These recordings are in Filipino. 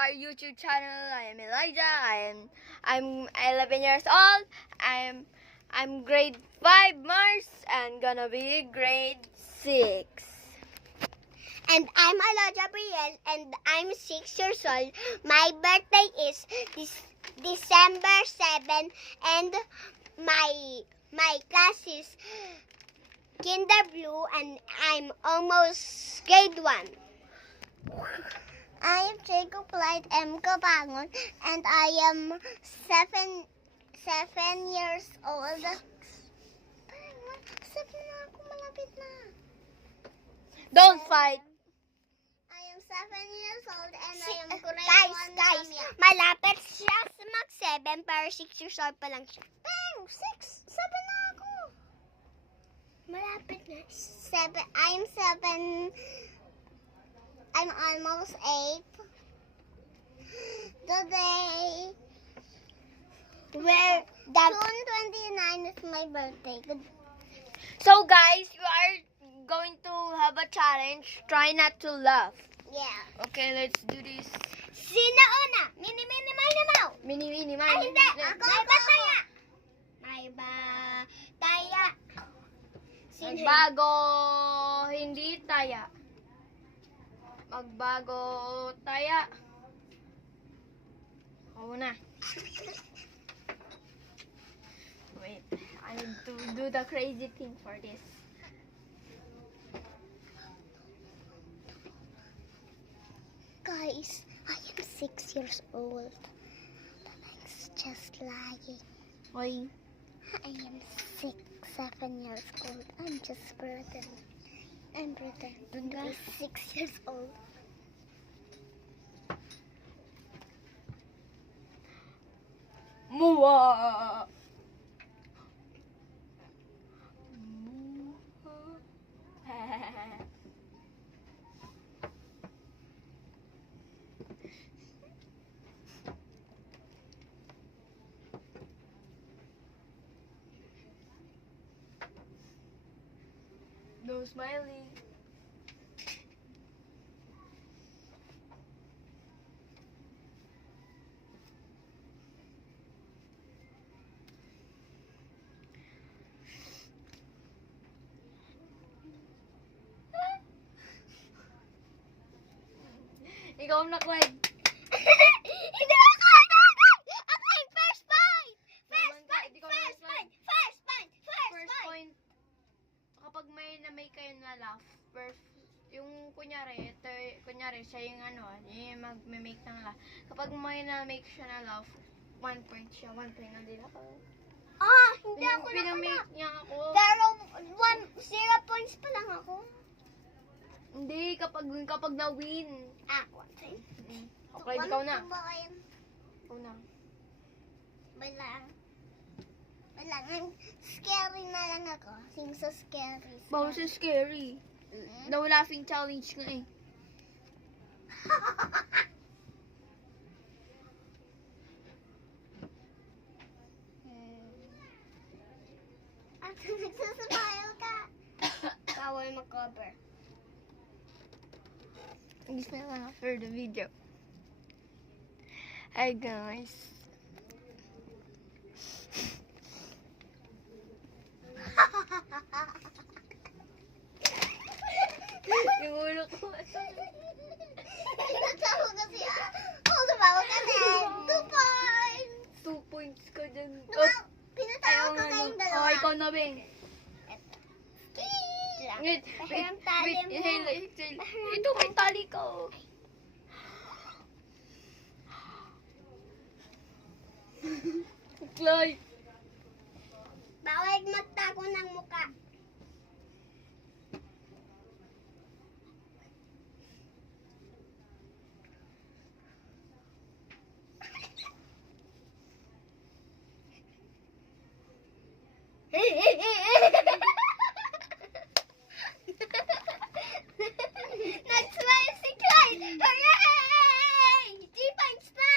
our YouTube channel. I am Elijah. I'm 11 years old. I'm grade 5 Mars and gonna be grade 6. And I'm Elijah Briel, and I'm 6 years old. My birthday is December 7, and my class is Kinder Blue, and I'm almost grade 1. I am Jacob Light M. Cabangon, and I am 7 years old. 7 na ako, malapit na. Don't fight. I am 7 years old, and I am grade 1. Guys, malapit siya mag-7, pero 6 years old pa lang siya. Bang! 6! 7 na ako. Malapit na. 7. I'm 7. I'm almost 8. Today, June 29 is my birthday. So guys, you are going to have a challenge. Try not to laugh. Yeah. Okay, let's do this. Sino una? Mini, mau. Mini. Ay, hindi. Ako. May bataya. May bataya. Magbago, hindi taya. Magbago, taya. Oo na. Wait, I need to do the crazy thing for this. Guys, I am 6 years old. That's just lying. Oy. I am 7 years old. I'm just pretending. I'm pretending to be 6 years old. Mua. No smiling. Ikaw na, Clyde. Hindi ako! Ako yung first point! First point! Kapag may na-make kayo na laugh, yung kunyari siya yung yung mag-make ng laugh. Kapag may na-make siya na laugh, 1 point siya, 1 point na din ako. Hindi ako Pinamake niya ako. Pero 0 points pa lang ako. Hindi, kapag na-win. 1 point. Okay, ikaw na. Wala. Ikaw na. Scary na lang ako. Sing so scary. Bawal siya scary. No laughing challenge nga eh. At nagsasmile ka. Bawal mag-cover. Hindi smile lang after the video. Hi guys. Yung ulo ko. Natawa kasi sumawa ka din. 2 points. 2 points ka dyan. Pinatawa ka kayong dalawa. Ikaw na, Beng. Wait. Ito, may tali ko. Clyde. Bawal magtago ng muka. Nag-smile si Clyde! Hooray! 3 points na!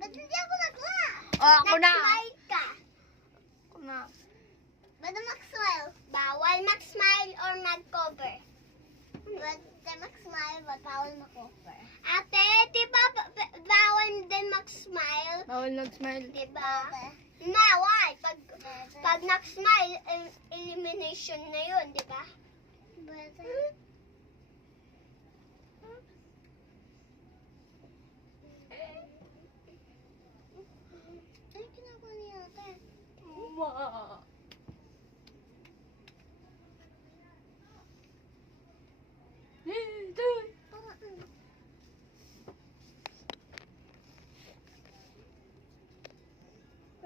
Ba't hindi ako nagwa? Ako na. Nag-smile ka. Ako na. Ba't mag-smile? Bawal mag-smile or mag-cover. Ba't mag-smile, ba't bawal mag-cover? Ate, di ba nag-smile. Diba? Ma, why? Pag nag-smile, elimination na yun, diba? Ay, ginagawa niya ate. Ma.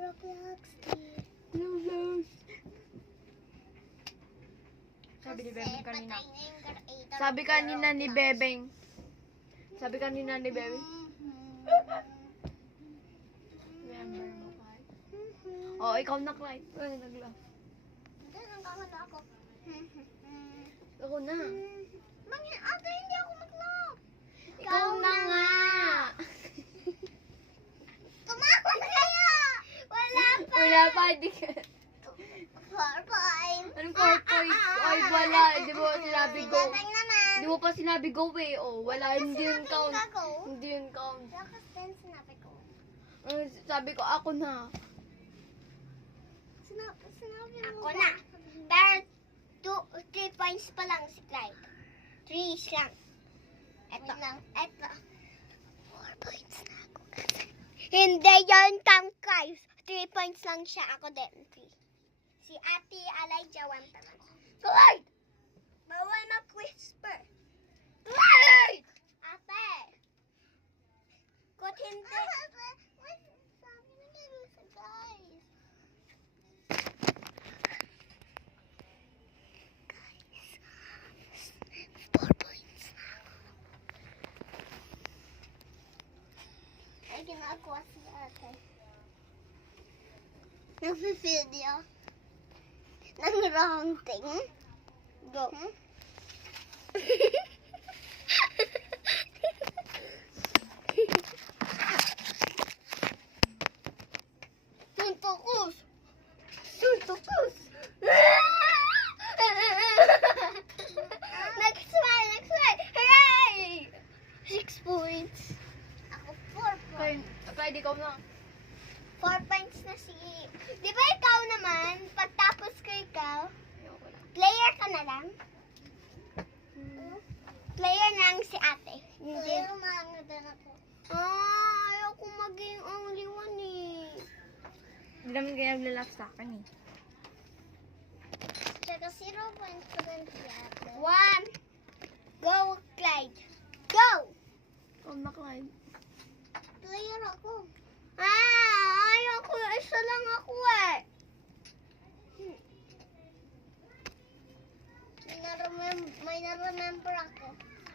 Roblox. Sabi ni Bebeng kanina. Patay na yung creator. Sabi kanina ni Bebeng. Sabi kanina ni Bebeng. Remember mo, Clyde? Oh, ikaw na, Clyde. Ay, nag-laugh. Hindi, nagkamala ako. Ako na. Ate, hindi ako mag-laugh. Ikaw na nga. Tumawa kaya! Wala pa! Wala pa, di ka. 4 points. Anong 4 points? Ay, wala. Di mo sinabi go. Bebeng naman. Di mo pa sinabi go eh. Oh, wala. Hindi yun count. Go. Hindi yun count. Lakas din sinabi ko. Sabi ko, ako na. Sinabi mo ako na. Pero 3 points pa lang si Clyde. 3 lang. Eto. Eto. 4 points na ako. Hindi yun count, guys. 3 points lang siya. Ako din. 3. Si Ate Elijah 1 pa lang. Clyde! Bawal mag-whisper. Clyde! Ate! Kung hindi... Sabi na ganun sa guys. Guys, 4 points na ako. Ay, ginagawa si ate. Nag-video. Nang wrong thing. Go. Suntukus! Suntukus! Nag-smile! Nag-smile! Hooray! 6 points. Ako 4 points. Clyde, ikaw na. 4 points na si... Di ba ikaw naman, pagtapos ko ikaw, Ayoko na. player ka na lang? Player na lang si ate. Hindi. Player mga din ako. Ayoko maging only one eh. Hindi naman kayo naglalap sa akin eh. Tsaka 0 points pa rin si ate. 1. Go, Clyde. Go! Ikaw na, Clyde. Player ako. Ayoko. Isa lang ako eh. May na-remember ako.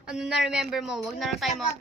Ano na remember mo? Wag na lang tayo mga